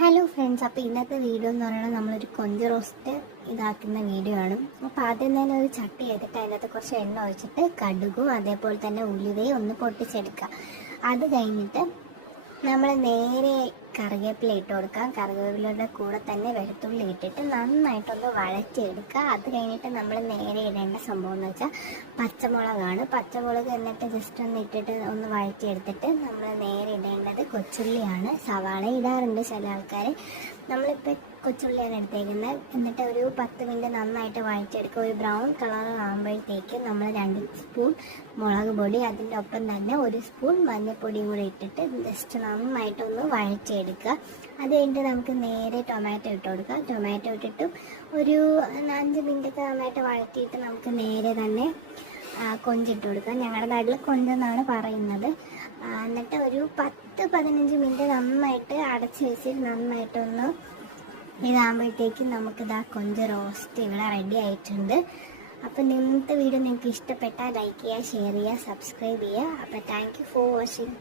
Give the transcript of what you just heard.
Hello friends അപ്പോൾ ഇന്നത്തെ video എന്ന് പറയുന്നത് നമ്മളൊരു കൊഞ്ച് റോസ്റ്റ് ഇതാക്കുന്ന വീഡിയോ ആണ്. അപ്പോൾ ആദ്യം തന്നെ ഒരു ചട്ടി എടുത്തിട്ട് അതിനകത്ത് കുറച്ച് എണ്ണ ഒഴിച്ചിട്ട് കടുകും അതേപോലെ തന്നെ ഉലുവയും ഒന്ന് പൊട്ടിച്ചെടുക്കുക. അത് കഴിഞ്ഞിട്ട് നമ്മൾ നേരെ കറിവേപ്പില ഇട്ട് കൊടുക്കാം കറിവേപ്പിലയുടെ കൂടെ തന്നെ വെളുത്തുള്ളി ഇട്ടിട്ട് നന്നായിട്ടൊന്ന് വഴച്ചെടുക്കുക അത് കഴിഞ്ഞിട്ട് നമ്മൾ നേരെ ഇടേണ്ട സംഭവം എന്ന് വെച്ചാൽ പച്ചമുളകാണ്. പച്ചമുളക് എന്നിട്ട് ജസ്റ്റ് ഒന്ന് ഇട്ടിട്ട് ഒന്ന് വഴറ്റിയെടുത്തിട്ട് നമ്മൾ നേരെ കൊച്ചുള്ളിയാണ്. സവാള ഇടാറുണ്ട് ചില ആൾക്കാർ നമ്മളിപ്പോൾ കൊച്ചുള്ളിയാണ് എടുത്തേക്കുന്നത്. എന്നിട്ട് ഒരു പത്ത് മിനിറ്റ് നന്നായിട്ട് വഴറ്റിയെടുക്കുക. ഒരു ബ്രൗൺ കളർ ആകുമ്പോഴത്തേക്ക് നമ്മൾ രണ്ട് സ്പൂൺ മുളക് പൊടി അതിന്റെ ഒപ്പം തന്നെ ഒരു സ്പൂൺ മഞ്ഞൾപ്പൊടിയും കൂടി ഇട്ടിട്ട് ജസ്റ്റ് നന്നായിട്ടൊന്ന് വഴറ്റിയെടുക്കുക. അത് കഴിഞ്ഞിട്ട് നമുക്ക് നേരെ ടൊമാറ്റോ ഇട്ട് കൊടുക്കാം ടൊമാറ്റോ ഇട്ടിട്ടും ഒരു അഞ്ച് മിനിറ്റൊക്കെ നന്നായിട്ട് വഴറ്റിയിട്ട് നമുക്ക് നേരെ തന്നെ കൊഞ്ചിട്ട് കൊടുക്കുക. ഞങ്ങളുടെ നാട്ടിൽ കൊഞ്ചെന്നാണ് പറയുന്നത്. എന്നിട്ട് ഒരു പത്ത് പതിനഞ്ച് മിനിറ്റ് നന്നായിട്ട് അടച്ച് വെച്ചിട്ട് നന്നായിട്ടൊന്ന് ഇതാകുമ്പോഴത്തേക്കും നമുക്കിതാ കൊഞ്ച് റോസ്റ്റ് ഇവിടെ റെഡി ആയിട്ടുണ്ട്. അപ്പം ഇന്നത്തെ വീഡിയോ നിങ്ങൾക്ക് ഇഷ്ടപ്പെട്ടാൽ ലൈക്ക് ചെയ്യുക ഷെയർ ചെയ്യുക സബ്സ്ക്രൈബ് ചെയ്യുക. അപ്പം താങ്ക് യു ഫോർ വാച്ചിങ്